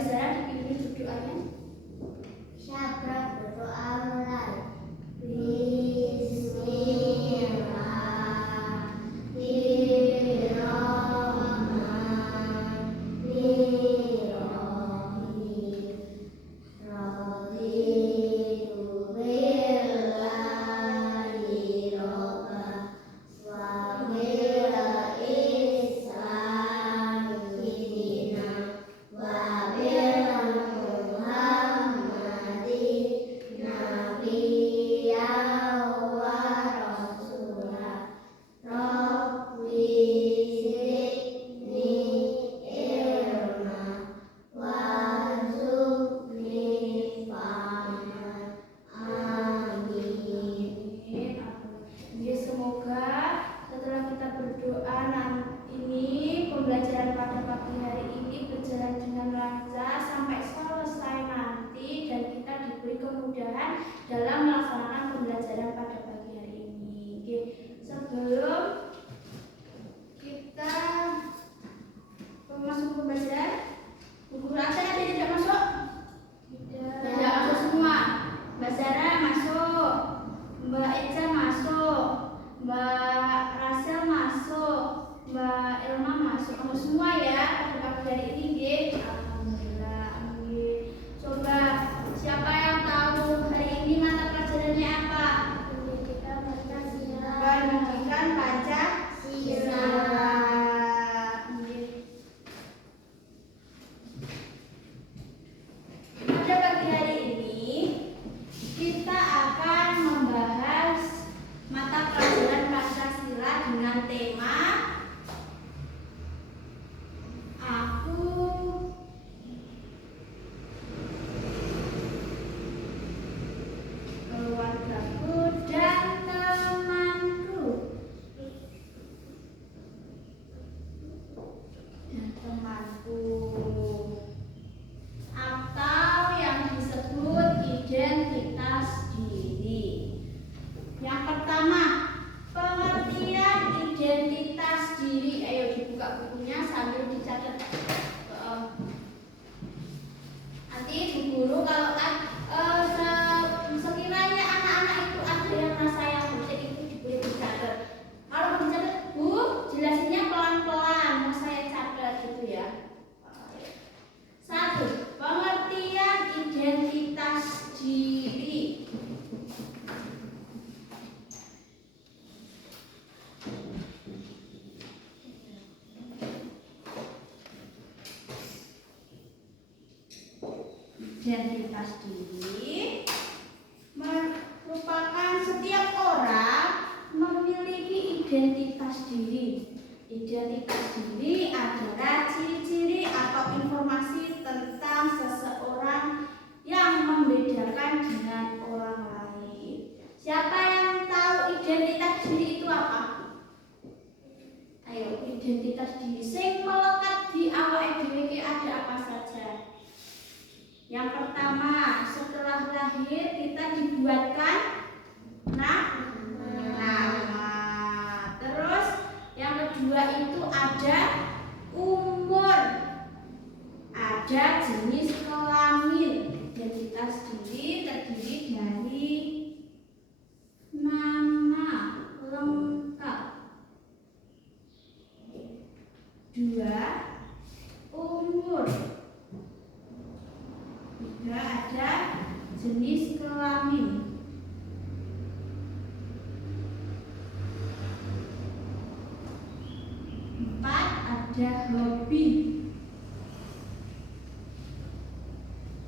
Mbak Zara dipimpin untuk doanya. Siapa berdoa mulai? Pembelajaran pada pagi hari ini berjalan dengan lancar sampai selesai nanti, dan kita diberi kemudahan dalam melaksanakan pembelajaran pada pagi hari ini. Oke, sebelum kita masuk pembelajaran, buku absen ada yang tidak masuk? Tidak masuk semua. Mbak Zara masuk, Mbak Eca masuk, Mbak Rasel masuk, Mbak Elma masuk. Kamu semua ya pada pagi hari ini, nggih. Alhamdulillah, amin. Coba siapa yang tahu hari ini mata pelajarannya apa? Pendidikan Pancasila. Pendidikan Pancasila. Pada pagi hari ini kita akan membahas mata pelajaran Pancasila dengan tema keluargaku dan temanku. Atau yang disebut identitas diri. Yang pertama, pengertian identitas diri. Ayo dibuka bukunya sambil dicatat. Nanti Bu Guru kalau sekiranya anak-anak itu ada yang rasa yang bucin itu diberi dicatat. Kalau dicatat, Bu, jelasinnya pelan-pelan, mau saya catat gitu ya. 1. Pengertian identitas diri. Identitas diri merupakan setiap orang memiliki identitas diri. Identitas diri adalah ciri-ciri atau informasi tentang seseorang yang membedakan dengan orang lain. Siapa yang tahu identitas diri itu apa? Ayo, identitas diri sing melekat di awake dhewe ada apa saja? Yang pertama, setelah lahir kita dibuatkan nama. Terus yang kedua itu ada umur, ada jenis kelamin. Identitas diri terdiri dari nama lengkap. 2. Umur. 3. Ada jenis kelamin. 4. Ada hobi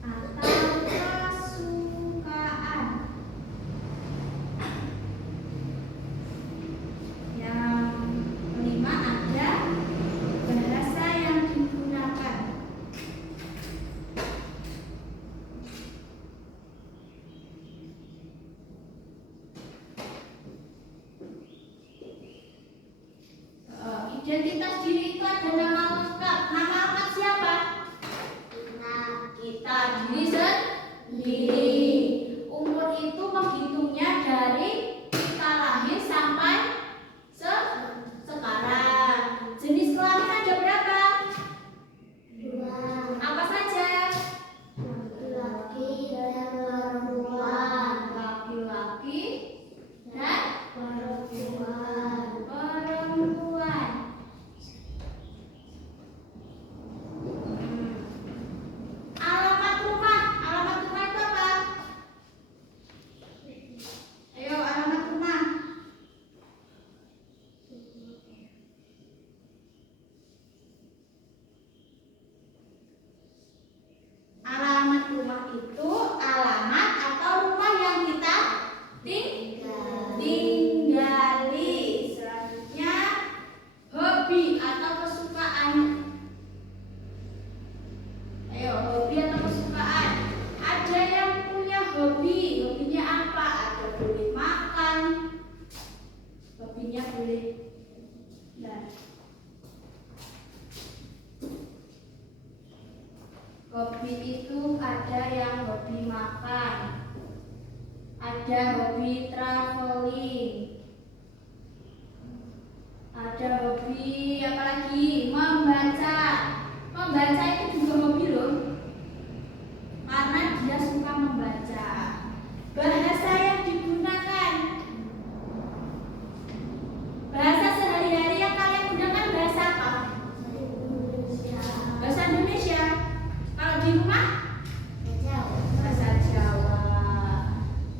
atau kesukaan. Yang kelima ada bahasa yang digunakan. Identitas diri itu ada nama lengkap. Nama lengkap siapa? Kita diri sendiri. Umur itu menghitungnya dari kita lahir sampai sekarang. Jenis kelamin ada berapa? 2. Apa saja? Hobi itu ada yang hobi makan, ada hobi traveling, ada hobi apa lagi? Membaca. Membaca itu juga hobi loh, karena dia suka membaca. Bahasa yang digunakan, bahasa sehari-hari yang kalian gunakan bahasa apa? Bahasa Indonesia. Kalau di rumah bahasa Jawa.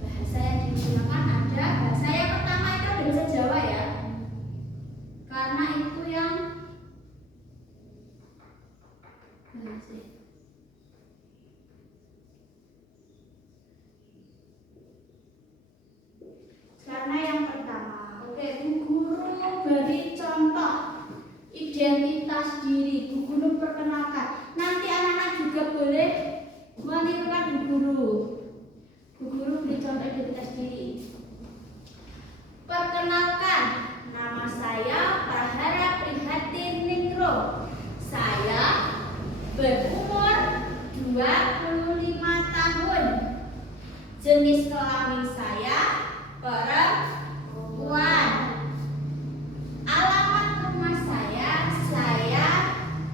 Bahasa yang digunakan ada, bahasa yang pertama itu ada bahasa Jawa ya, karena itu yang karena yang pertama. Oke, Bu Guru beri contoh identitas diri. Bu Guru perkenalkan. Nanti anak-anak juga boleh menirukan Bu Guru. Bu Guru beri contoh identitas diri. Perkenalkan, nama saya Prahara Prihatin Ningro. Saya berumur 25 tahun. Jenis kelamin saya perempuan. Alamat rumah saya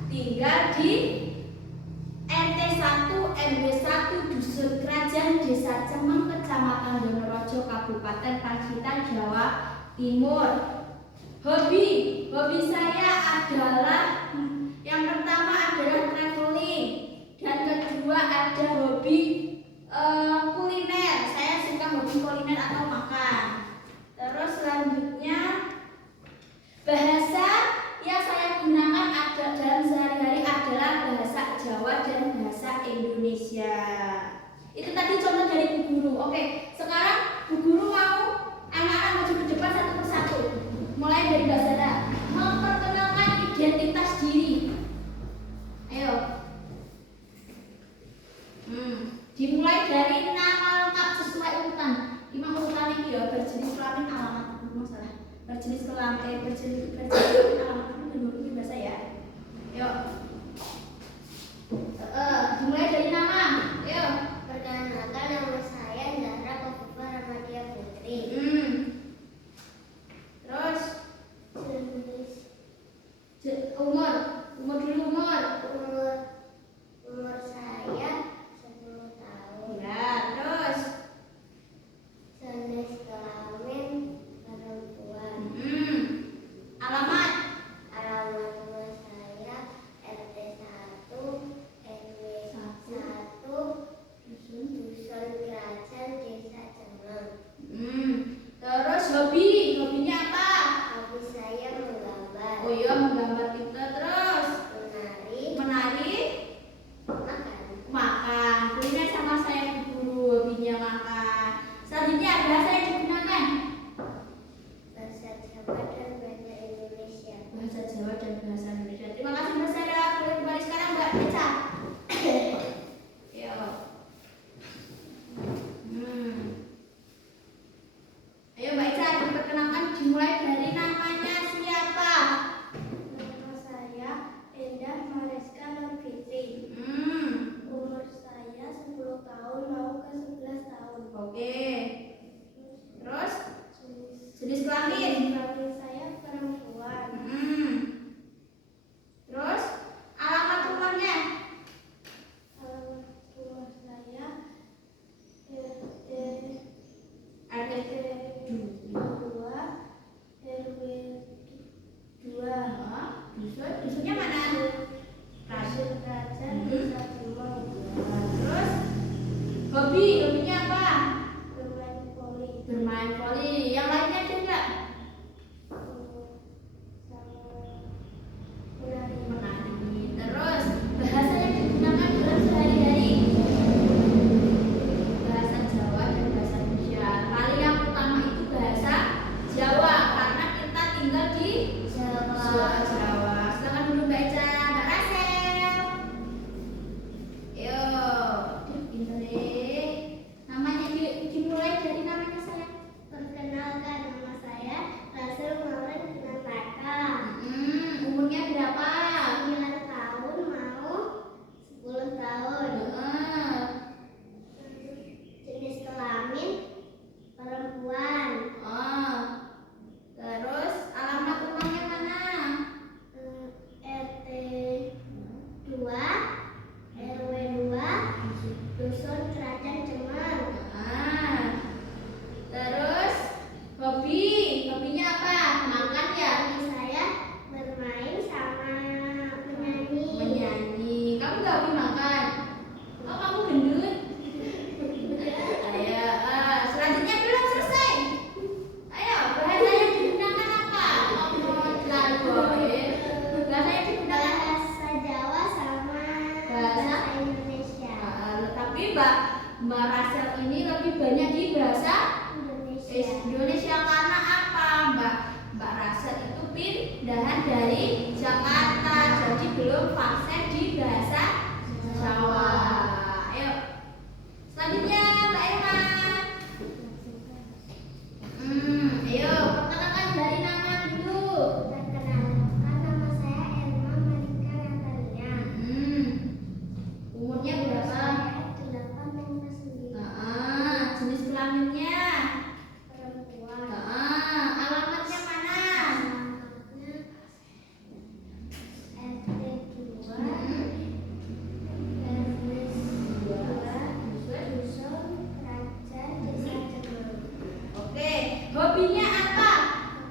tinggal di RT1 RW1 Dusun Kerajaan Desa Cemeng, Kecamatan Donorejo, Kabupaten Pacitan, Jawa Timur. Hobi saya adalah yang pertama adalah traveling, dan kedua ada hobi kuliner. Saya suka hobi kuliner atau makan. Terus selanjutnya bahasa yang saya gunakan ada dalam sehari-hari adalah bahasa Jawa dan bahasa Indonesia. Itu tadi contoh dari Bu Guru. Oke, sekarang Bu Guru mau anak-anak maju ke depan satu persatu. Mulai dari Mbak Zara, memperkenalkan identitas diri. Ayo. Dimulai dari nama lengkap sesuai urutan. Imam urutan ini ya, berjenis kelamin alamat masalah. Berjenis kelamin berjenis alamat itu bahasa ya. Yuk. Dimulai dari nama. Yuk. Perkenalkan, nama saya Zahra Kofifa Ramadia Putri. Terus Jenis umur dulu umur. Umur saya 10 tahun. Ya, terus Jenis kelamin perempuan. alamat. Alamat rumah saya Tapi Mbak Rasel ini lebih banyak di bahasa Indonesia karena apa? Mbak Rasel itu pindahan dari Jakarta, jadi belum fasih di bahasa Jawa. Ayo, selanjutnya Mbak Elma. Ayo, perkenalkan dari nama dulu. Perkenalkan, nama saya Elma Malika Natalia. Umurnya berapa? 8,9. Jenis kelaminnya? Perempuan. Alamatnya mana? Alamatnya RT 2 Dusun Kerajaan Desa Cemeng. Oke, hobinya apa?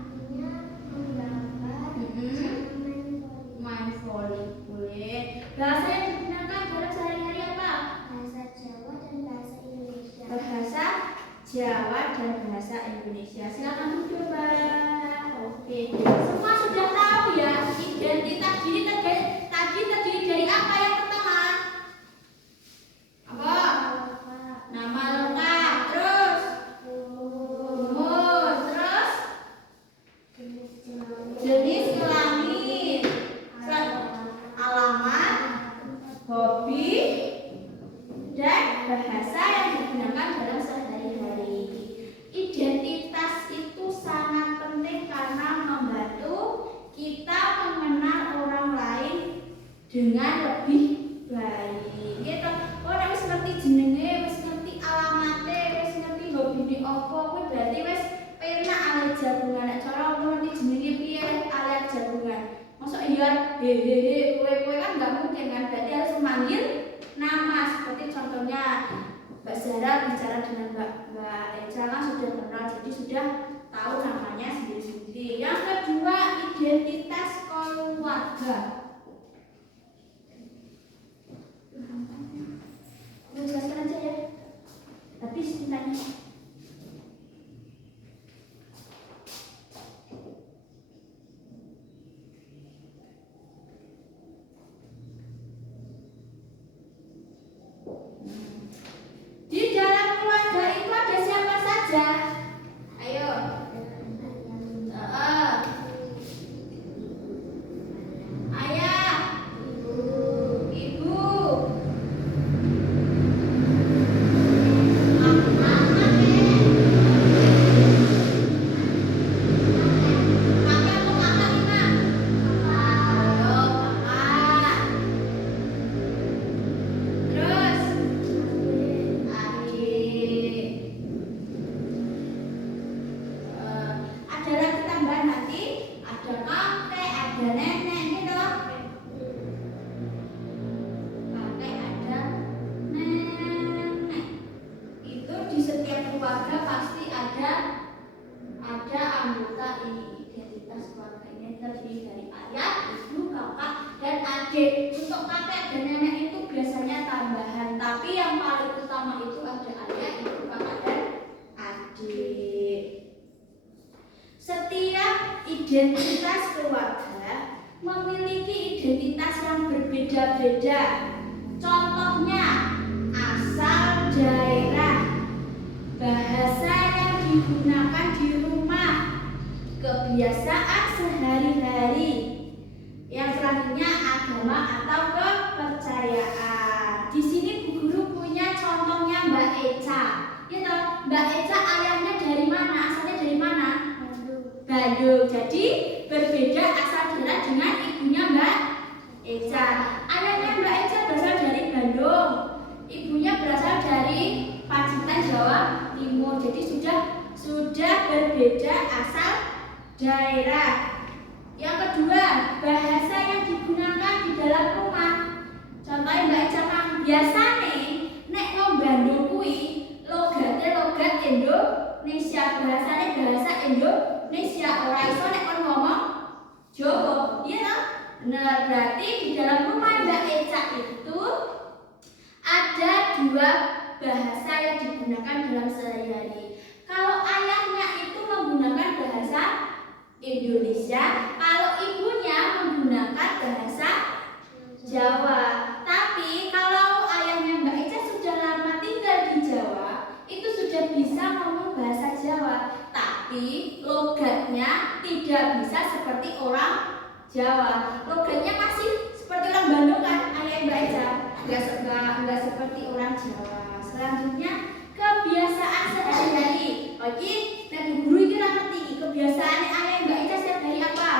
Hobinya menggambar sama main voli. Main voli, boleh. Bahasa yang digunakan dalam sehari-hari apa? Bahasa Jawa dan bahasa Indonesia. Bahasa Jawa dan bahasa Indonesia. Silakan duduk, Mbak. Oke, semua sudah tahu ya identitas diri terdiri dari apa yang pertama? Apa? Nama lengkap, terus umur, terus jenis kelamin, alamat, hobi, dan bahasa yang digunakan dalam sehari-hari. Identitas itu sangat penting karena membantu kita mengenal orang lain dengan lebih baik. Gitu. Oh, nek wis ngerti jenenge, wis ngerti alamate, wis ngerti hobine apa, kuwi berarti wis penak ale jagungan. Nek cara ngerti jenenge piye ale jagungan. Masa iya hehehe kowe kan nggak mungkin kan, berarti harus memanggil nama. Seperti contohnya Mbak Zara bicara dengan Mbak Eca kan sudah kenal, jadi sudah tahu namanya sendiri-sendiri. Yang kedua, identitas keluarga. Jelaskan aja ya. Habis tanya. Di dalam keluarga itu ada siapa saja? Ayo. Ayah, ibu, untuk kakek dan nenek itu biasanya tambahan, tapi yang paling utama itu ada ayah, ibu, kakak, dan adik. Setiap identitas keluarga memiliki identitas yang berbeda-beda. Contohnya, asal daerah, bahasa yang digunakan di rumah, kebiasaan sehari-hari. Yang selanjutnya agama atau kepercayaan. Di sini Bu Guru punya contohnya Mbak Eca. Ya toh, Mbak Eca ayahnya dari mana? Asalnya dari mana? Bandung. Jadi berbeda asal daerah dengan ibunya Mbak Eca. Ayahnya Mbak Eca berasal dari Bandung. Ibunya berasal dari Pacitan, Jawa Timur. Jadi sudah berbeda asal daerah. Yang kedua, bahasa yang digunakan di dalam rumah. Contohnya Mbak Eca biasane nek wong Bandung kuwi logate logat Indonesia, bahasane bahasa Indonesia. Ora iso nek kon ngomong Jawa. Iya toh? Nah, berarti di dalam rumah Mbak Eca itu ada dua bahasa yang digunakan dalam sehari-hari. Kalau ayahnya itu menggunakan bahasa Indonesia, kalau ibunya menggunakan bahasa Jawa. Tapi kalau ayahnya Mbak Eca sudah lama Jawa. Logatnya masih seperti orang Bandung kan, ayah Mbak Eca? Enggak seperti orang Jawa. Selanjutnya kebiasaan sehari-hari. Oke, nah guru ini ngerti kebiasaan ayah Mbak Eca setiap hari apa?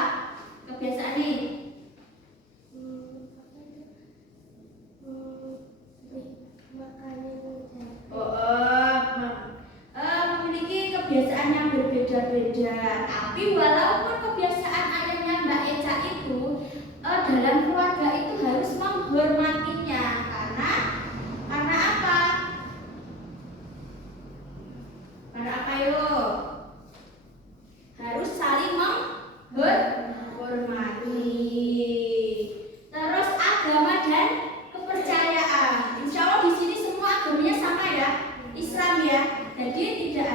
Kebiasaan ini? Memiliki kebiasaan yang berbeda-beda. Tapi walaupun kebiasaan ayahnya Mbak Eca itu dalam keluarga itu harus menghormatinya karena apa? Karena apa yuk? Harus saling menghormati. Terus agama dan kepercayaan. Insya Allah di sini semua agamanya sama ya, Islam ya. Jadi tidak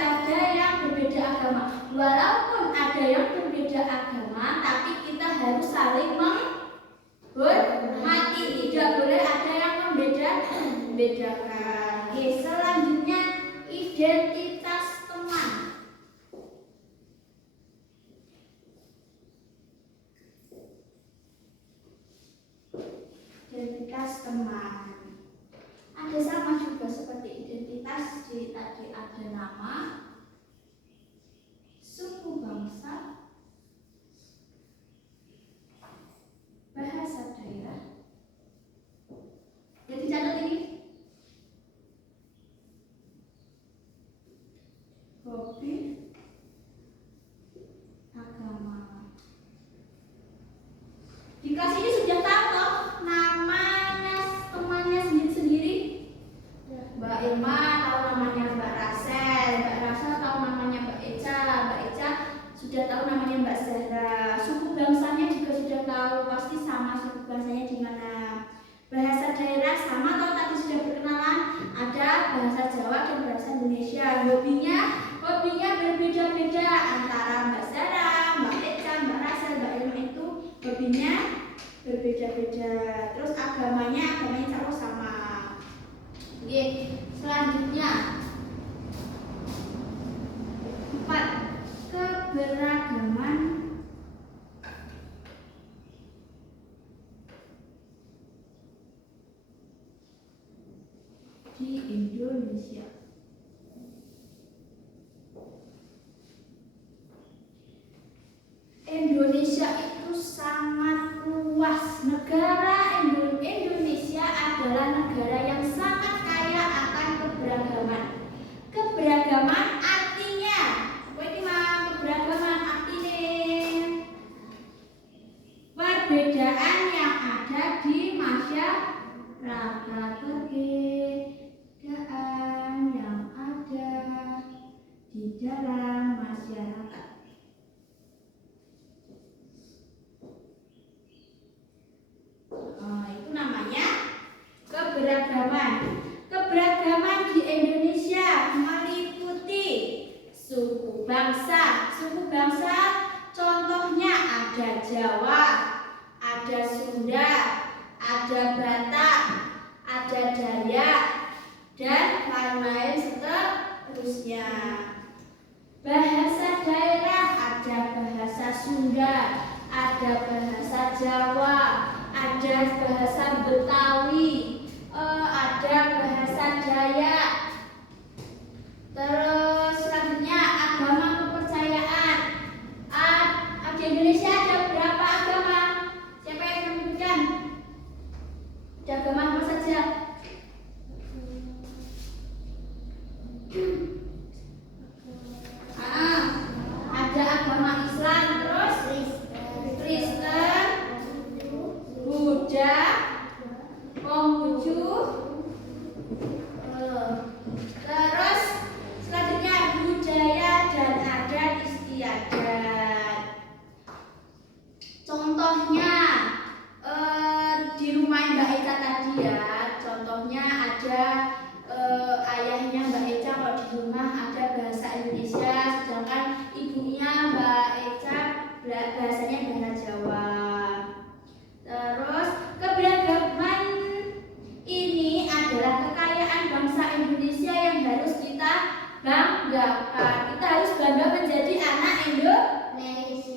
ada yang berbeda agama. Walaupun ada yang berbeda agama, tapi kita harus saling menghormati. Tidak boleh ada yang membedakan. Oke, selanjutnya identitas teman. Identitas teman. Ada sama juga seperti identitas, jadi tadi ada nama, suku bangsa, bahasa daerah. Jadi catat ini. Hobi, agama. Di kelas ini sudah tahu loh namanya temannya sendiri-sendiri. Mbak Irma tahu namanya Mbak Rasel, Mbak Rasel tahu namanya Mbak Eca, Mbak Eca sudah tahu namanya Mbak Zahra. Suku bangsanya juga sudah tahu, pasti sama suku bangsanya di mana. Bahasa daerah sama atau tadi sudah berkenalan, ada bahasa Jawa dan bahasa Indonesia. Hobinya berbeda-beda antara Mbak Zahra, Mbak Eca, Mbak Rasel, Mbak Irma itu hobinya berbeda-beda. Terus agamanya selalu sama. Oke, selanjutnya 4. Keberagaman di Indonesia. Indonesia itu sangat luas. Negara Indonesia adalah negara yang sangat kaya akan keberagaman. Keberagaman artinya, keberagaman artinya perbedaan yang ada di masyarakat, perbedaan yang ada di dalam masyarakat. Itu namanya keberagaman. Keberagaman di Indonesia meliputi suku bangsa. Suku bangsa contohnya ada Jawa, ada Sunda, ada Batak, ada Dayak, dan lain-lain seterusnya. Bahasa daerah ada bahasa Sunda, ada bahasa Jawa, ada bahasa Betawi, ada bahasa Dayak. Terus selanjutnya agama kepercayaan. Di Indonesia ada berapa agama? Siapa yang menyebutkan? Ada agama apa saja? Ada agama Islam, terus Kristen, Buddha, Konghucu, terus selanjutnya budaya dan adat istiadat. Contohnya di rumah Mbak Eca tadi ya, contohnya ada ayahnya Mbak Eca kalau di rumah ada bahasa Indonesia, sedangkan ibunya Mbak Eca bahasanya bahasa Jawa. Terus keberagaman ini adalah kekayaan bangsa Indonesia yang harus kita banggakan. Kita harus bangga menjadi anak Indonesia.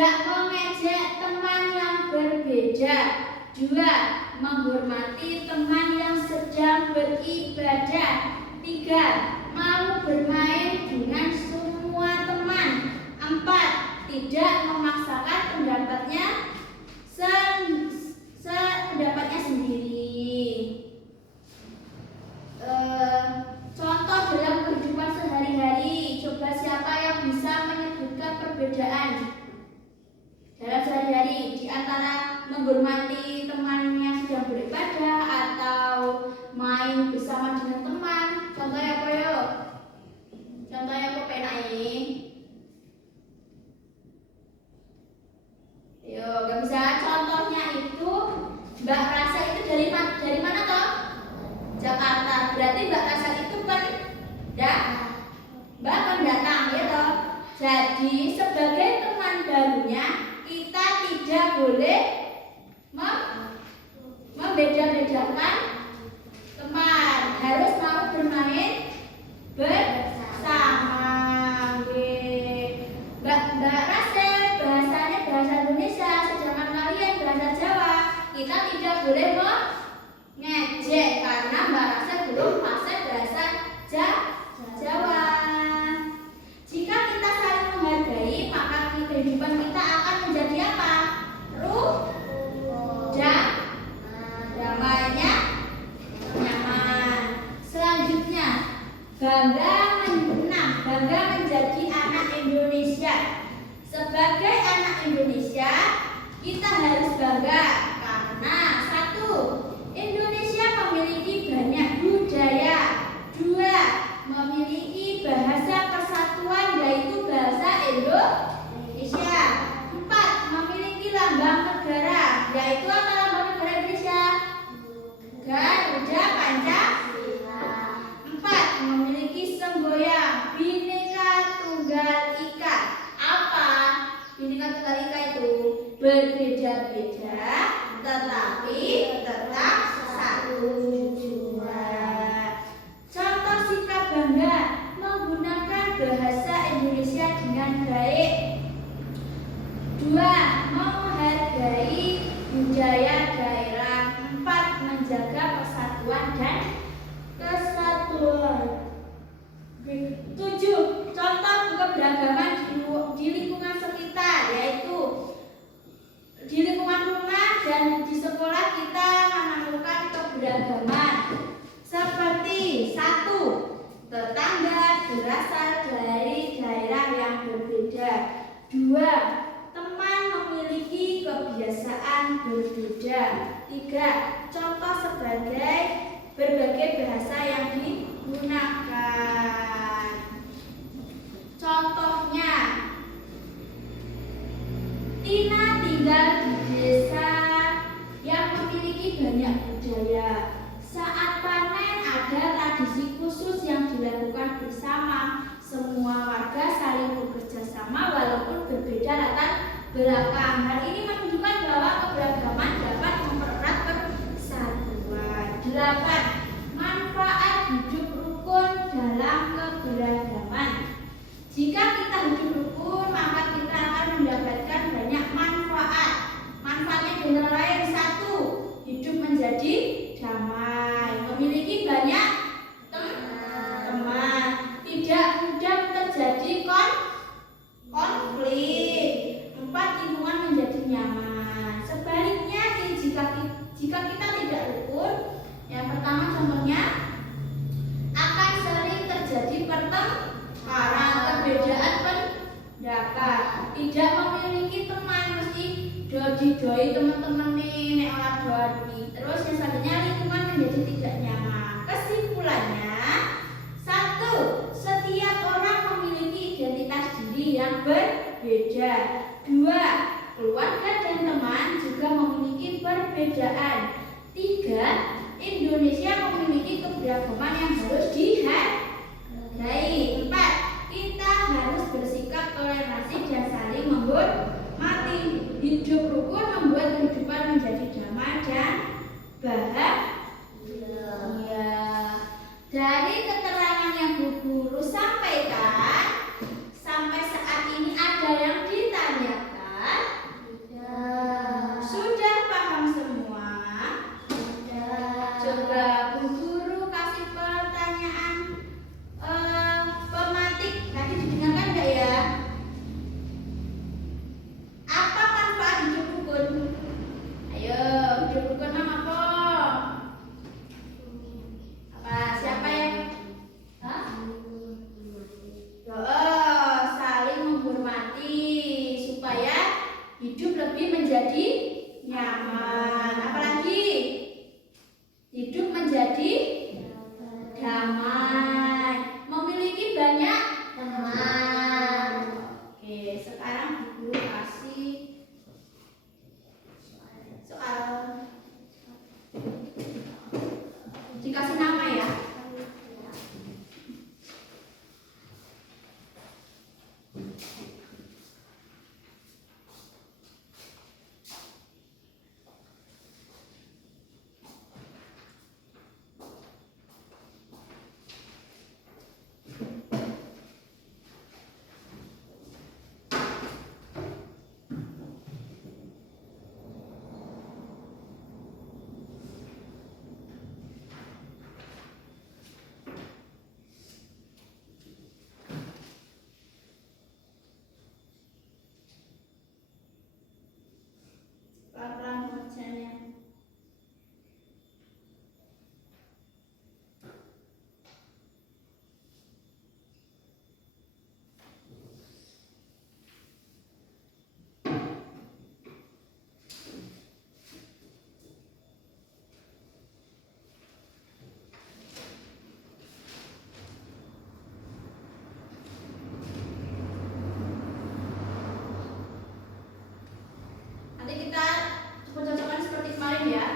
tidak mengejek teman yang berbeda. 2. Menghormati teman yang sedang beribadah. 3. Mau bermain dengan semua teman. 4. Tidak memaksakan pendapatnya sendiri. Contoh dalam kehidupan sehari-hari. Coba siapa yang bisa menyebutkan perbedaan dalam sehari-hari di antara menghormati teman yang sedang beribadah atau main bersama dengan teman. Contohnya apa yo? Contohnya apa penai? Yo, gak bisa. Contohnya itu Mbak Rasa itu dari mana toh? Jakarta. Berarti Mbak Rasa itu pendatang ya toh. Jadi sebagai teman barunya kita tidak boleh membeda-bedakan teman, harus mau bermain bersama. Mbak Rasel bahasanya bahasa Indonesia, sedangkan kalian bahasa Jawa. Kita tidak boleh mengejek karena Mbak Rasel belum fasih bahasa Jawa. Jika kita saling menghargai, maka kehidupan kita akan menjadi apa? Damainya nyaman. Selanjutnya, bangga menjadi anak Indonesia. Sebagai anak Indonesia, kita harus bangga karena 1. Indonesia memiliki banyak budaya. 2. Memiliki bahasa persatuan yaitu bahasa Indonesia. 4. Memiliki lambang negara yaitu apa lambang negara Indonesia? Garuda Pancasila. 4. Memiliki semboyan Bhinneka Tunggal Ika. Apa Bhinneka Tunggal Ika itu? Berbeda-beda tetapi tetap satu tujuan. Contoh sikap bangga menggunakan bahasa Indonesia dengan baik. 2. Menghargai budaya daerah. 4. Menjaga persatuan dan kesatuan. 7. Contoh keberagaman di lingkungan sekitar, yaitu di lingkungan rumah dan di sekolah kita menemukan keberagaman. Seperti 1. Tetangga berasal dari daerah yang berbeda. 2. Teman memiliki kebiasaan berbeda. 3. Contoh sebagai berbagai bahasa yang digunakan. Contohnya, Tina tinggal di desa yang memiliki banyak budaya. Saat panen ada tradisi khusus yang dilakukan bersama. Semua warga saling bekerja sama walaupun berbeda latar belakang. Hal ini menunjukkan bahwa keberagaman dapat mempererat persatuan. 8. Manfaat hidup rukun dalam keberagaman. Jika kita hidup rukun, maka kita akan mendapatkan banyak manfaat. Manfaatnya antara lain 1. Hidup menjadi damai, memiliki banyak teman, tidak mudah terjadi konflik. 4. Lingkungan menjadi nyaman. Sebaliknya, jika kita tidak rukun, yang pertama contohnya akan sering terjadi pertengkaran, perbedaan pendapat, tidak memiliki teman, mesti doi teman-teman nih nek ora doi. Terus yang selanjutnya lingkungan menjadi tidak nyaman. Kesimpulannya, 1. Setiap orang memiliki identitas diri yang berbeda. 2. Keluarga dan teman juga memiliki perbedaan. 3. Indonesia memiliki keberagaman yang harus dihargai. 4. Kita harus bersikap toleransi dan saling menghormati. Hidup rukun membuat kehidupan menjadi damai dan bahagia. Dari keterangan yang Bu Guru sampaikan, sampai saat ini ada yang ditanyakan? hidup lebih menjadi nyaman. Apalagi hidup menjadi damai, memiliki banyak teman. Oke, sekarang Guru kasih soal dikasih nama ya. Pelan-pelan bacanya. Nanti kita cocokan seperti kemarin ya,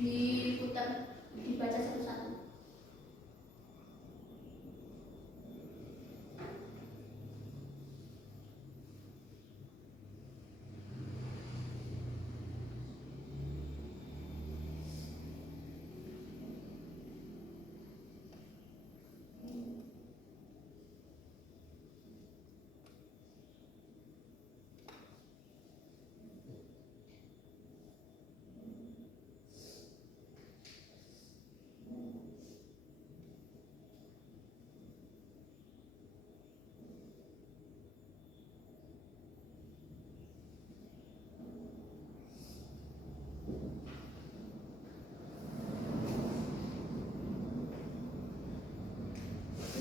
diputar, dibaca satu-satu.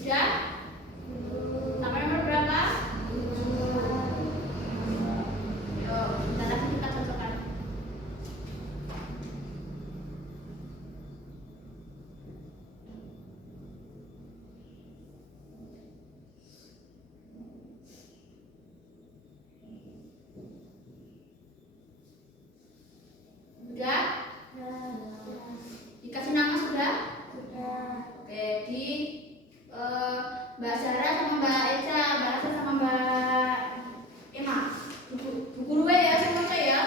Sudah? Sampai nomor berapa? Yuk, bentar lagi kita cocokkan. Sudah? Dikasih nama sudah? Oke, di Mbak Sarah sama Mbak Eca, Mbak Rasa sama Mbak Emma. Bu guru ya, saya baca ya.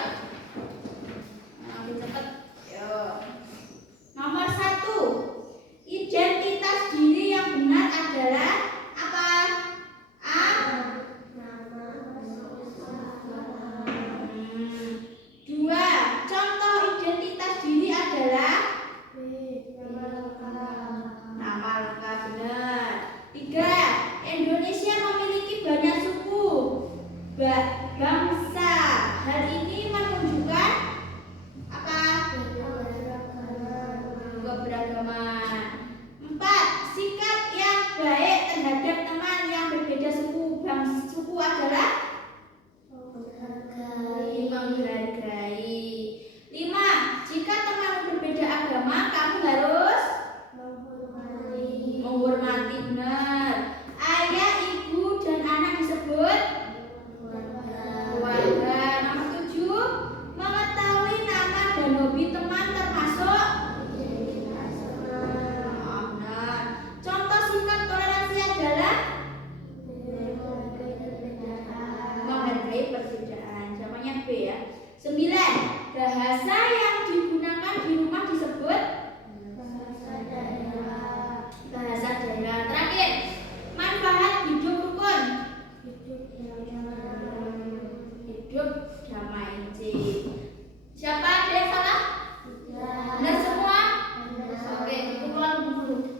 Lebih cepat. Yuk. Nomor 1. Identitas diri yang benar adalah apa? A. Dua. Contoh identitas diri adalah nama lengkap benar. 3. Indonesia memiliki banyak suku, bangsa. Hal ini menunjukkan apa? Keberagaman. 4. Sikap yang baik terhadap teman yang berbeda suku, suku adalah menghargai. 5. Jika teman berbeda agama, kamu harus menghormati. Benar. Ayah, ibu, dan anak disebut keluarga. Nomor 7. Mengetahui nama dan hobi teman termasuk benar. Contoh sikap toleransi adalah menghargai perbedaan. Jawabannya B ya. 9. Bahasa yang digunakan di rumah disebut bahasa daerah. Terakhir, manfaat hidup rukun. Hidup damai. C. Siapa ada yang salah? Benar semua? Oke, keluar dulu.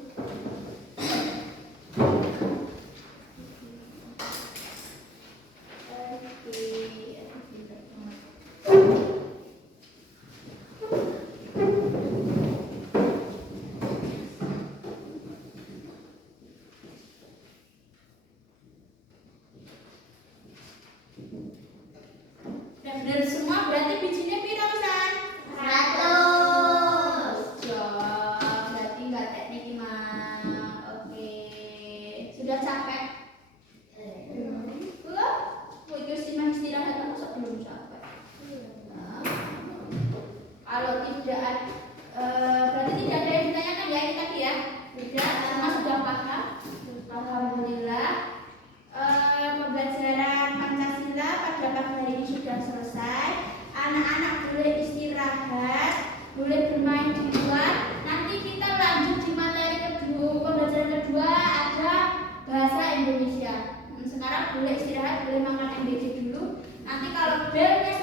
Udah bener semua berarti bijinya piro San? 100. Berarti nggak teknik mah. Oke. Sudah capek? Belum? Mau istirahat masuk belum capek? Nah, kalau tidak berarti tidak ada yang ditanyakan ya ini tadi ya? Tidak, semua sudah paham. Alhamdulillah. Pembelajaran Pancasila pada pagi hari ini sudah selesai. Anak-anak boleh istirahat, boleh bermain di luar. Nanti kita lanjut di materi kedua. Pembelajaran kedua ada bahasa Indonesia. Sekarang boleh istirahat, boleh makan MBG dulu. Nanti kalau belnya